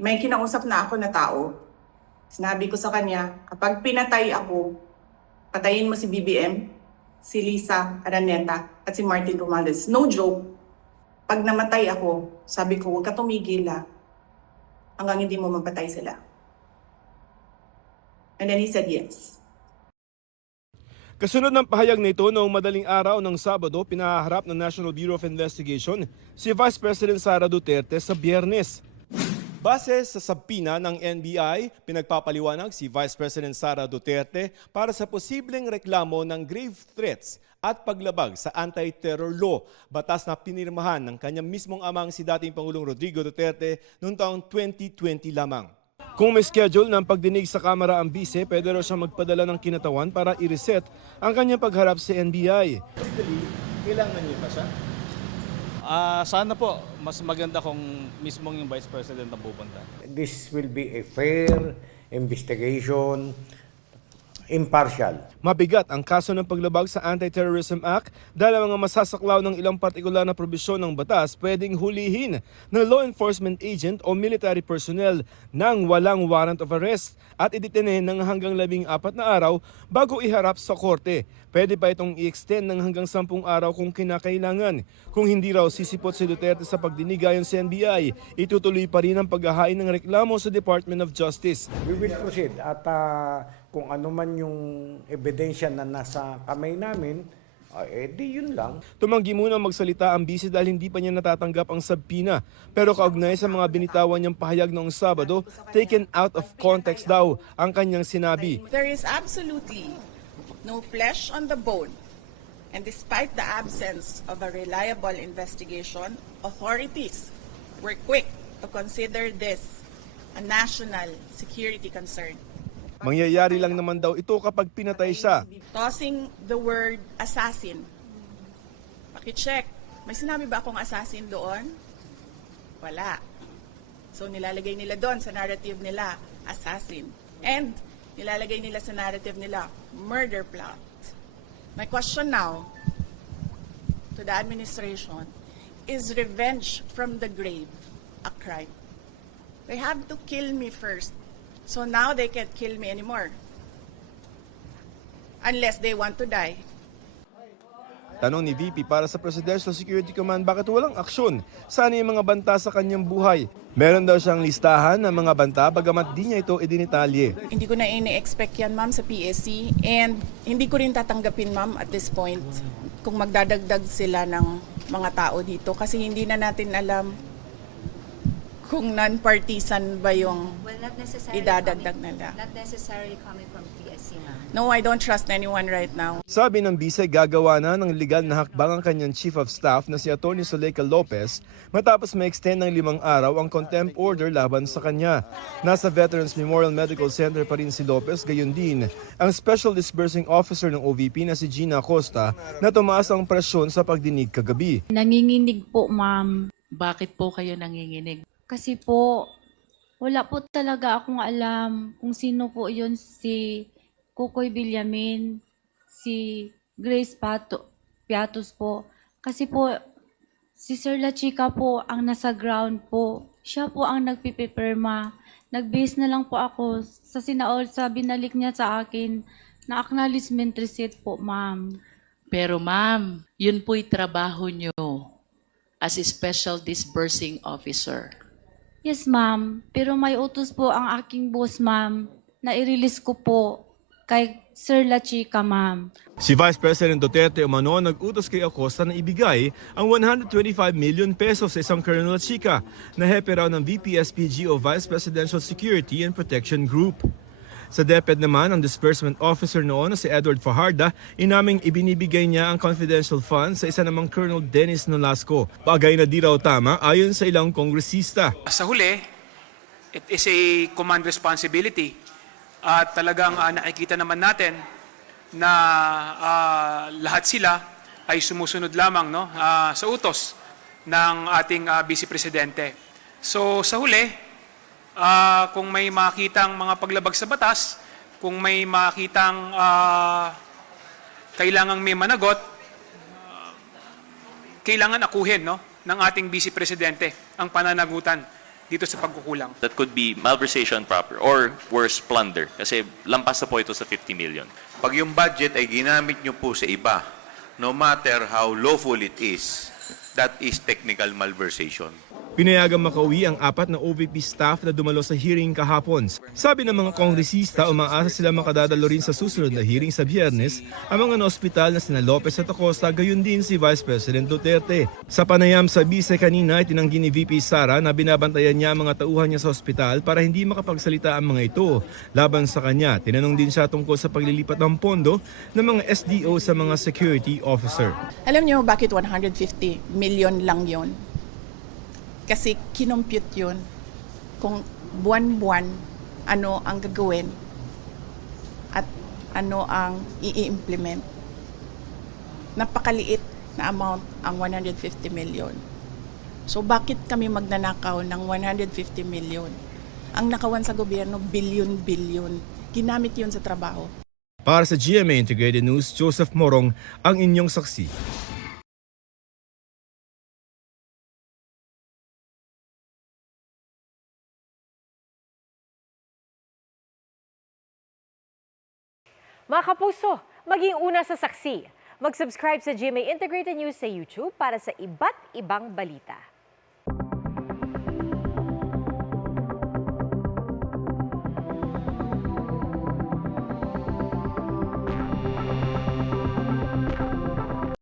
May kinausap na ako na tao. Sinabi ko sa kanya, kapag pinatay ako, patayin mo si BBM, si Lisa Araneta, at si Martin Romualdez. No joke. Pag namatay ako, sabi ko, huwag ka tumigil hanggang hindi mo mapatay sila. And then he said yes. Kasunod ng pahayag nito noong madaling araw ng Sabado, pinaharap ng National Bureau of Investigation si Vice President Sara Duterte sa Biyernes. Base sa sabpina ng NBI, pinagpapaliwanag si Vice President Sara Duterte para sa posibleng reklamo ng grave threats at paglabag sa anti-terror law, batas na pinirmahan ng kanyang mismong amang si dating Pangulong Rodrigo Duterte noong taong 2020 lamang. Kung may schedule ng pagdinig sa Kamara ang bise, pwede raw siyang magpadala ng kinatawan para i-reset ang kanyang pagharap sa NBI. Kailangan niyo pa siya? Sana po, mas maganda kung mismong yung Vice President ang pupunta. This will be a fair investigation, impartial. Mabigat ang kaso ng paglabag sa Anti-Terrorism Act dahil ang mga masasaklaw ng ilang partikular na probisyon ng batas pwedeng hulihin ng law enforcement agent o military personnel nang walang warrant of arrest at idetene ng hanggang 14 na araw bago iharap sa korte. Pwede pa itong i-extend ng hanggang 10 araw kung kinakailangan. Kung hindi raw sisipot si Duterte sa pagdinig ayon sa NBI, itutuloy pa rin ang paghahain ng reklamo sa Department of Justice. We will proceed at kung ano man yung ebidensya na nasa kamay namin, di yun lang. Tumanggi muna magsalita ang bise dahil hindi pa niya natatanggap ang sabpina. Pero kaugnay sa mga binitawan niyang pahayag noong Sabado, taken out of context daw ang kanyang sinabi. There is absolutely no flesh on the bone. And despite the absence of a reliable investigation, authorities were quick to consider this a national security concern. Mangyayari lang naman daw ito kapag pinatay siya. Tossing the word assassin. Pakicheck. May sinabi ba akong assassin doon? Wala. So nilalagay nila doon sa narrative nila, assassin. And nilalagay nila sa narrative nila, murder plot. My question now to the administration, is revenge from the grave a crime? They have to kill me first. So now they can't kill me anymore. Unless they want to die. Tanong ni VP para sa Presidential Security Command bakit walang aksyon sana yung mga banta sa kanyang buhay. Meron daw siyang listahan ng mga banta bagamat di niya ito idinitalye. Hindi ko na ini-expect yan, ma'am, sa PSC. And hindi ko rin tatanggapin, ma'am, at this point kung magdadagdag sila ng mga tao dito. Kasi hindi na natin alam kung non-partisan ba yung idadagdag nila. Not necessarily coming from PSC, ma'am. No, I don't trust anyone right now. Sabi ng bise, gagawa na ng legal na hakbang ang kanyang Chief of Staff na si Atty. Zuleika Lopez matapos ma-extend ng 5 araw ang contempt order laban sa kanya. Nasa Veterans Memorial Medical Center pa rin si Lopez, gayon din ang Special Disbursing Officer ng OVP na si Gina Acosta na tumaas ang presyon sa pagdinig kagabi. Nanginginig po, ma'am. Bakit po kayo nanginginig? Kasi po, wala po talaga akong alam kung sino po yun, si Kukoy Villamin, si Grace Piatos po. Kasi po, si Sir La Chica po ang nasa ground po. Siya po ang nagpipipirma. Nag-base na lang po ako sa sinaol sa binalik niya sa akin na acknowledgement receipt po, ma'am. Pero ma'am, yun po'y trabaho nyo as a Special Disbursing Officer. Yes, ma'am. Pero may utos po ang aking boss, ma'am, na i-release ko po kay Sir La Chica, ma'am. Si Vice President Duterte umano nag-utos kay Acosta na ibigay ang 125 million pesos sa isang Colonel La Chica na hepe raw ng VP-SPG o Vice Presidential Security and Protection Group. Sa DepEd naman, ang disbursement officer noon na si Edward Fajarda, inaming ibinibigay niya ang confidential funds sa isa namang Colonel Dennis Nolasco. Bagay na di raw tama ayon sa ilang kongresista. Sa huli, it is a command responsibility. At talagang nakikita naman natin na lahat sila ay sumusunod lamang sa utos ng ating Vice Presidente. So sa huli, kung may makitang mga paglabag sa batas, kung may makitang kailangang may managot, kailangan akuhin ng ating Vice Presidente ang pananagutan dito sa pagkukulang. That could be malversation proper or worse, plunder. Kasi lampas na po ito sa 50 million. Pag yung budget ay ginamit nyo po sa iba, no matter how lawful it is, that is technical malversation. Pinayagang makauwi ang 4 na OVP staff na dumalo sa hearing kahapon. Sabi ng mga kongresista, umaasa sila makadadalo rin sa susunod na hearing sa Biyernes ang mga na-ospital na sina Lopez at Acosta, gayon din si Vice President Duterte. Sa panayam sa bise kanina, itinanggi ni VP Sara na binabantayan niya ang mga tauhan niya sa ospital para hindi makapagsalita ang mga ito. Laban sa kanya, tinanong din siya tungkol sa paglilipat ng pondo ng mga SDO sa mga security officer. Alam niyo bakit 150 million lang yon? Kasi kinompute yun kung buwan-buwan ano ang gagawin at ano ang i-implement. Napakaliit na amount ang 150 million. So bakit kami magnanakaw ng 150 million? Ang nakawan sa gobyerno, billion-billion. Ginamit yun sa trabaho. Para sa GMA Integrated News, Joseph Morong ang inyong saksi. Mga kapuso, maging una sa saksi. Mag-subscribe sa GMA Integrated News sa YouTube para sa iba't ibang balita.